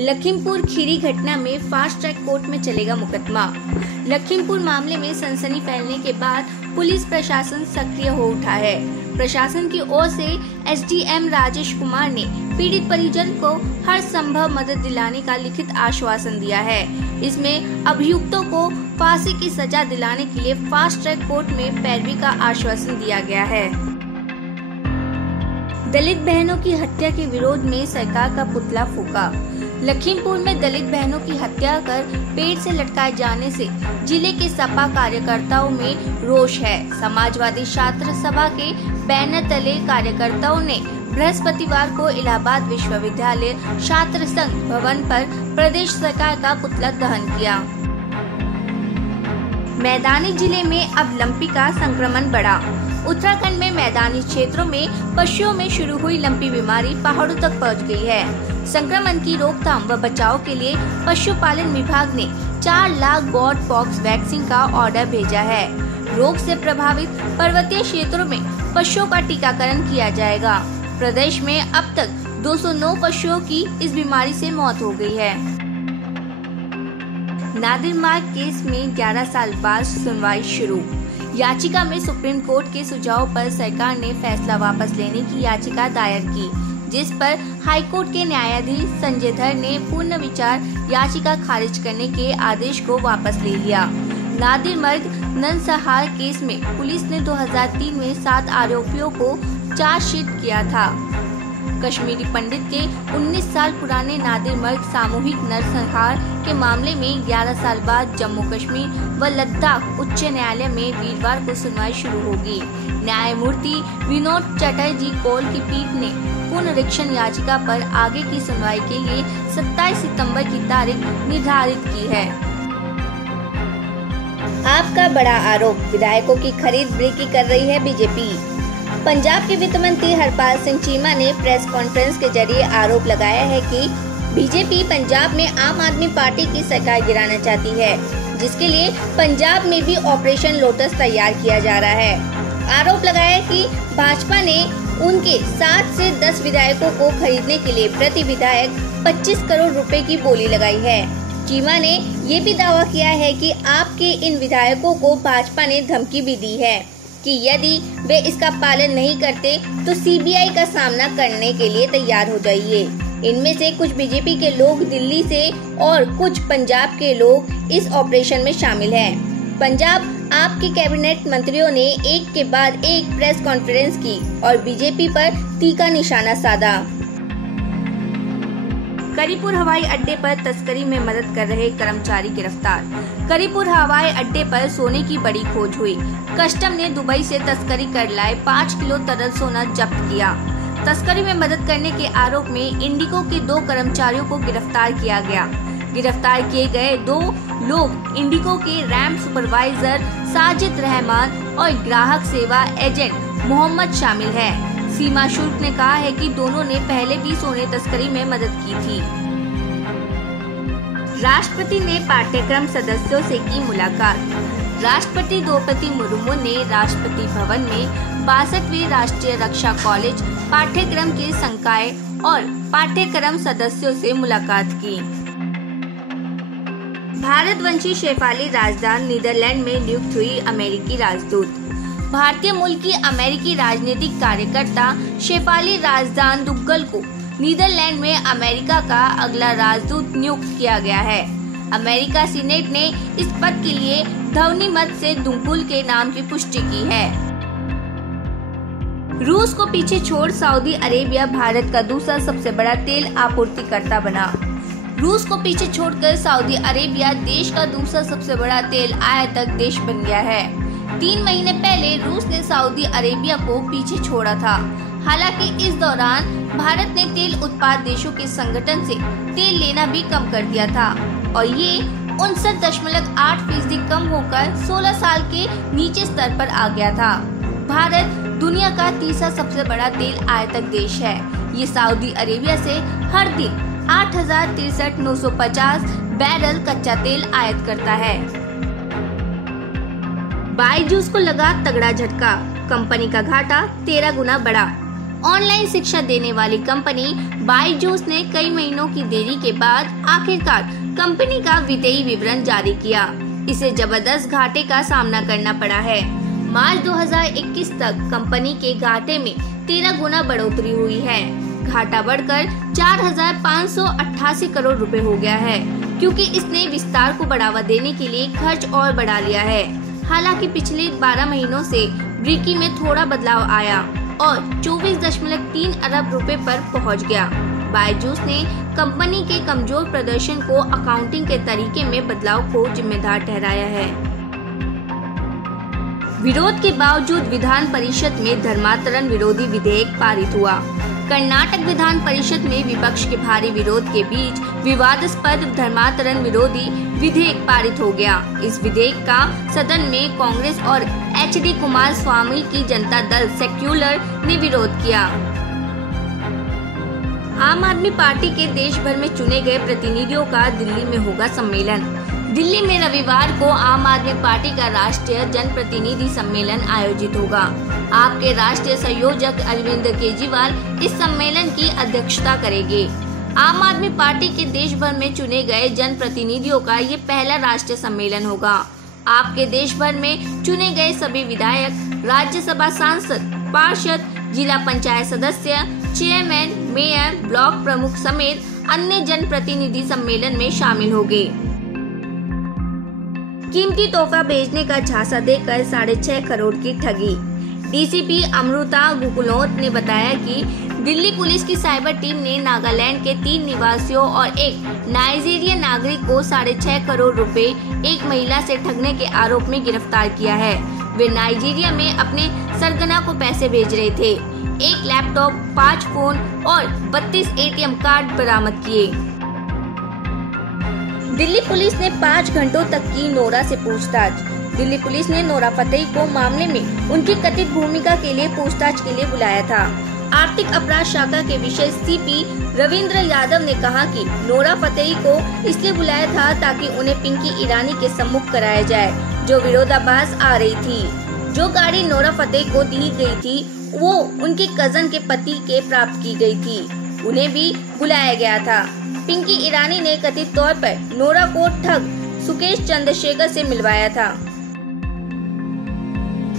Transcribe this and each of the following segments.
लखीमपुर खीरी घटना में fast track court में चलेगा मुकदमा। लखीमपुर मामले में सनसनी फैलने के बाद पुलिस प्रशासन सक्रिय हो उठा है। प्रशासन की ओर से एसडीएम राजेश कुमार ने पीड़ित परिजन को हर संभव मदद दिलाने का लिखित आश्वासन दिया है। इसमें अभियुक्तों को फांसी की सजा दिलाने के लिए फास्ट ट्रैक कोर्ट में पैरवी का आश्वासन दिया गया है। दलित बहनों की हत्या के विरोध में सरकार का पुतला फूका। लखीमपुर में दलित बहनों की हत्या कर पेड़ से लटकाए जाने से जिले के सपा कार्यकर्ताओं में रोष है। समाजवादी छात्र सभा के बैनर तले कार्यकर्ताओं ने बृहस्पतिवार को इलाहाबाद विश्वविद्यालय छात्र संघ भवन पर प्रदेश सरकार का पुतला दहन किया। मैदानी जिले में अब लंपी का संक्रमण बढ़ा। उत्तराखंड में मैदानी क्षेत्रों में पशुओं में शुरू हुई लंपी बीमारी पहाड़ों तक पहुंच गई है। संक्रमण की रोकथाम व बचाव के लिए पशुपालन विभाग ने 4 लाख गॉड पॉक्स वैक्सीन का ऑर्डर भेजा है। रोग से प्रभावित पर्वतीय क्षेत्रों में पशुओं का टीकाकरण किया जाएगा। प्रदेश में अब तक 209 पशुओं की इस बीमारी से मौत हो गई है। नादिर मार्ग केस में 11 साल बाद सुनवाई शुरू। याचिका में सुप्रीम कोर्ट के सुझाव पर सरकार ने फैसला वापस लेने की याचिका दायर की, जिस पर हाई कोर्ट के न्यायाधीश संजय धर ने पूर्ण विचार याचिका खारिज करने के आदेश को वापस ले लिया। नादिर मार्ग ननसहार केस में पुलिस ने 2003 में 7 आरोपियों को चार्जशीट किया था। कश्मीरी पंडित के 19 साल पुराने नादिर मार्ग सामूहिक नरसंहार के मामले में 11 साल बाद जम्मू कश्मीर व लद्दाख उच्च न्यायालय में वीरवार को सुनवाई शुरू होगी। न्यायमूर्ति विनोद चटर्जी कौल की पीठ ने पुनरीक्षण याचिका पर आगे की सुनवाई के लिए 27 सितंबर की तारीख निर्धारित की है। आपका बड़ा आरोप, विधायकों की खरीद बिक्री कर रही है बीजेपी। पंजाब के वित्त मंत्री हरपाल सिंह चीमा ने प्रेस कॉन्फ्रेंस के जरिए आरोप लगाया है कि बीजेपी पंजाब में आम आदमी पार्टी की सरकार गिराना चाहती है, जिसके लिए पंजाब में भी ऑपरेशन लोटस तैयार किया जा रहा है। आरोप लगाया कि भाजपा ने उनके 7 से 10 विधायकों को खरीदने के लिए प्रति विधायक 25 करोड़ रुपए की बोली लगाई है। चीमा ने ये भी दावा किया है कि आपके इन विधायकों को भाजपा ने धमकी भी दी है कि यदि वे इसका पालन नहीं करते तो सीबीआई का सामना करने के लिए तैयार हो जाइए। इनमें से कुछ बीजेपी के लोग दिल्ली से और कुछ पंजाब के लोग इस ऑपरेशन में शामिल हैं। पंजाब आपके कैबिनेट मंत्रियों ने एक के बाद एक प्रेस कॉन्फ्रेंस की और बीजेपी पर तीखा निशाना साधा। करीपुर हवाई अड्डे पर तस्करी में मदद कर रहे कर्मचारी गिरफ्तार। करीपुर हवाई अड्डे पर सोने की बड़ी खोज हुई। कस्टम ने दुबई से तस्करी कर लाए 5 किलो तरल सोना जब्त किया। तस्करी में मदद करने के आरोप में इंडिगो के 2 कर्मचारियों को गिरफ्तार किया गया। गिरफ्तार किए गए 2 लोग इंडिगो के रैम्प सुपरवाइजर साजिद रहमान और ग्राहक सेवा एजेंट मोहम्मद शामिल हैं। सीमा शुल्क ने कहा है कि दोनों ने पहले भी सोने तस्करी में मदद की थी। राष्ट्रपति ने पाठ्यक्रम सदस्यों से की मुलाकात। राष्ट्रपति द्रौपदी मुर्मू ने राष्ट्रपति भवन में 62वें राष्ट्रीय रक्षा कॉलेज पाठ्यक्रम के संकाय और पाठ्यक्रम सदस्यों से मुलाकात की। भारतवंशी शेफाली राजदान नीदरलैंड में नियुक्त हुई अमेरिकी राजदूत। भारतीय मूल की अमेरिकी राजनीतिक कार्यकर्ता शेफाली राजदान दुग्गल को नीदरलैंड में अमेरिका का अगला राजदूत नियुक्त किया गया है। अमेरिका सीनेट ने इस पद के लिए ध्वनिमत से दुग्गल के नाम की पुष्टि की है। रूस को पीछे छोड़ सऊदी अरेबिया भारत का दूसरा सबसे बड़ा तेल आपूर्तिकर्ता बना। रूस को पीछे छोड़कर सऊदी अरेबिया देश का दूसरा सबसे बड़ा तेल आयातक देश बन गया है। 3 महीने पहले रूस ने सऊदी अरेबिया को पीछे छोड़ा था। हालांकि इस दौरान भारत ने तेल उत्पाद देशों के संगठन से तेल लेना भी कम कर दिया था और ये 59.8% कम होकर 16 साल के नीचे स्तर पर आ गया था। भारत दुनिया का तीसरा सबसे बड़ा तेल आयातक देश है। ये सऊदी अरेबिया से हर दिन 8,63,950 बैरल कच्चा तेल आयात करता है। बायजूस को लगा तगड़ा झटका, कंपनी का घाटा 13 गुना बढ़ा। ऑनलाइन शिक्षा देने वाली कंपनी बायजूस ने कई महीनों की देरी के बाद आखिरकार कंपनी का वित्तीय विवरण जारी किया। इसे जबरदस्त घाटे का सामना करना पड़ा है। मार्च 2021 तक कंपनी के घाटे में 13 गुना बढ़ोतरी हुई है। घाटा बढ़कर 4,588 करोड़ रुपए हो गया है, क्योंकि इसने विस्तार को बढ़ावा देने के लिए खर्च और बढ़ा लिया है। हालांकि पिछले 12 महीनों से बिक्री में थोड़ा बदलाव आया और 24.3 अरब रुपए पर पहुंच गया। बायजूस ने कंपनी के कमजोर प्रदर्शन को अकाउंटिंग के तरीके में बदलाव को जिम्मेदार ठहराया है। विरोध के बावजूद विधान परिषद में धर्मांतरण विरोधी विधेयक पारित हुआ। कर्नाटक विधान परिषद में विपक्ष के भारी विरोध के बीच विवादास्पद धर्मांतरण विरोधी विधेयक पारित हो गया। इस विधेयक का सदन में कांग्रेस और एचडी कुमारस्वामी की जनता दल सेक्युलर ने विरोध किया। आम आदमी पार्टी के देश भर में चुने गए प्रतिनिधियों का दिल्ली में होगा सम्मेलन। दिल्ली में रविवार को आम आदमी पार्टी का राष्ट्रीय जनप्रतिनिधि सम्मेलन आयोजित होगा। आपके राष्ट्रीय संयोजक अरविंद केजरीवाल इस सम्मेलन की अध्यक्षता करेंगे। आम आदमी पार्टी के देश भर में चुने गए जनप्रतिनिधियों का ये पहला राष्ट्रीय सम्मेलन होगा। आपके देश भर में चुने गए सभी विधायक, राज्यसभा सांसद, पार्षद, जिला पंचायत सदस्य, चेयरमैन, मेयर, ब्लॉक प्रमुख समेत अन्य जनप्रतिनिधि सम्मेलन में शामिल होंगे। कीमती तोहफा भेजने का झांसा देकर 6.5 करोड़ की ठगी। डीसीपी अमृता गुकुलोत ने बताया कि दिल्ली पुलिस की साइबर टीम ने नागालैंड के 3 निवासियों और एक नाइजीरियन नागरिक को 6.5 करोड़ रुपए एक महिला से ठगने के आरोप में गिरफ्तार किया है। वे नाइजीरिया में अपने सरगना को पैसे भेज रहे थे। एक लैपटॉप, 5 फोन और 32 एटीएम कार्ड बरामद किए। दिल्ली पुलिस ने 5 घंटों तक की नोरा से पूछताछ। दिल्ली पुलिस ने नोरा फतेही को मामले में उनकी कथित भूमिका के लिए पूछताछ के लिए बुलाया था। आर्थिक अपराध शाखा के विशेष सीपी रविंद्र यादव ने कहा कि नोरा फतेही को इसलिए बुलाया था ताकि उन्हें पिंकी ईरानी के सम्मुख कराया जाए, जो विरोधाभास आ रही थी। जो गाड़ी नोरा फतेही को दी गई थी वो उनके कजन के पति के प्राप्त की गई थी। उन्हें भी बुलाया गया था। पिंकी ईरानी ने कथित तौर पर नोरा को ठग सुकेश चंद्रशेखर से मिलवाया था।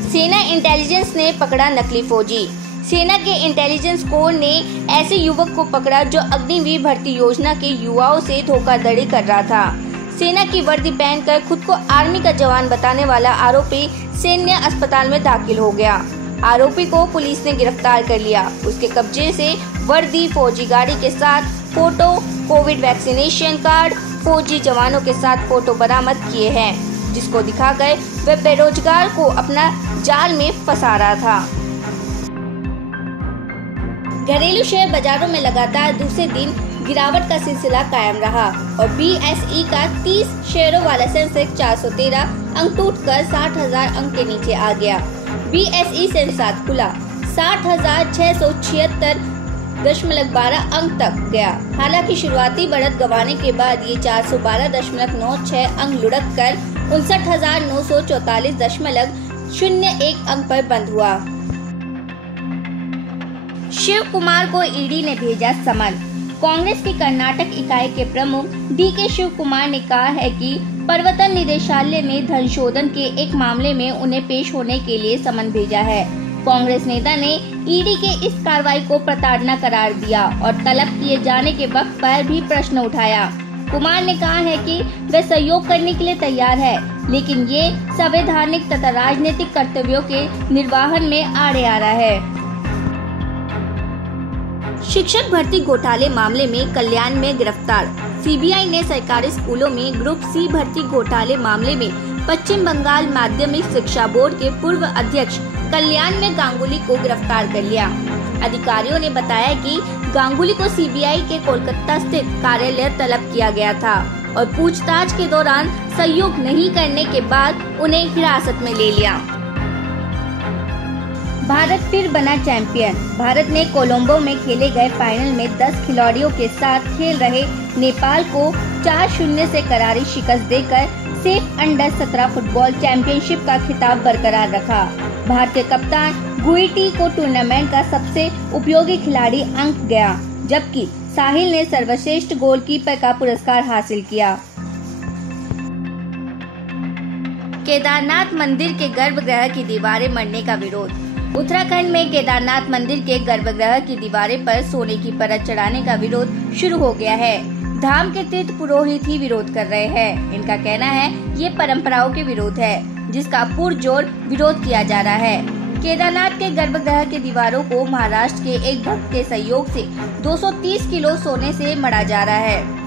सेना इंटेलिजेंस ने पकड़ा नकली फौजी। सेना के इंटेलिजेंस कोर ने ऐसे युवक को पकड़ा जो अग्निवीर भर्ती योजना के युवाओं से धोखाधड़ी कर रहा था। सेना की वर्दी पहनकर खुद को आर्मी का जवान बताने वाला आरोपी सैन्य अस्पताल में दाखिल हो गया। आरोपी को पुलिस ने गिरफ्तार कर लिया। उसके कब्जे से वर्दी, फौजी गाड़ी के साथ फोटो, कोविड वैक्सीनेशन कार्ड, फौजी जवानों के साथ फोटो बरामद किए हैं, जिसको दिखाकर वह बेरोजगार को अपना जाल में फंसा रहा था। घरेलू शेयर बाजारों में लगातार दूसरे दिन गिरावट का सिलसिला कायम रहा और बीएसई का 30 शेयरों वाला सेंसेक्स 413 अंक टूटकर 60,000 अंक के नीचे आ गया। बीएसई सेंसेक्स खुला 60,676.12 अंक तक गया। हालांकि शुरुआती बढ़त गंवाने के बाद ये 412.96 अंक लुढ़क कर 59,944.01 अंक पर बंद हुआ। शिव कुमार को ईडी ने भेजा समन। कांग्रेस की कर्नाटक इकाई के प्रमुख डीके शिव कुमार ने कहा है कि प्रवर्तन निदेशालय में धन शोधन के एक मामले में उन्हें पेश होने के लिए समन भेजा है। कांग्रेस नेता ने ईडी के इस कार्रवाई को प्रताड़ना करार दिया और तलब किए जाने के वक्त पर भी प्रश्न उठाया। कुमार ने कहा है कि वे सहयोग करने के लिए तैयार है, लेकिन ये संवैधानिक तथा राजनीतिक कर्तव्यों के निर्वहन में आड़े आ रहा है। शिक्षक भर्ती घोटाले मामले में कल्याण में गिरफ्तार। सीबीआई ने सरकारी स्कूलों में ग्रुप सी भर्ती घोटाले मामले में पश्चिम बंगाल माध्यमिक शिक्षा बोर्ड के पूर्व अध्यक्ष कल्याण में गांगुली को गिरफ्तार कर लिया। अधिकारियों ने बताया कि गांगुली को सीबीआई के कोलकाता स्थित कार्यालय तलब किया गया था और पूछताछ के दौरान सहयोग नहीं करने के बाद उन्हें हिरासत में ले लिया। भारत फिर बना चैंपियन। भारत ने कोलंबो में खेले गए फाइनल में 10 खिलाड़ियों के साथ खेल रहे नेपाल को 4-0 से करारी शिकस्त देकर सेफ अंडर 17 फुटबॉल चैंपियनशिप का खिताब बरकरार रखा। भारतीय कप्तान गुइटी को टूर्नामेंट का सबसे उपयोगी खिलाड़ी अंक गया, जबकि साहिल ने सर्वश्रेष्ठ गोलकीपर का पुरस्कार हासिल किया। केदारनाथ मंदिर के गर्भगृह की दीवारें मरने का विरोध। उत्तराखंड में केदारनाथ मंदिर के गर्भगृह की दीवारें पर सोने की परत चढ़ाने का विरोध शुरू हो गया है। धाम के तीर्थ पुरोहित ही विरोध कर रहे हैं। इनका कहना है ये परंपराओं के विरोध है, जिसका पुरजोर विरोध किया जा रहा है। केदारनाथ के गर्भगृह की दीवारों को महाराष्ट्र के एक भक्त के सहयोग से 230 किलो सोने से मढ़ा जा रहा है।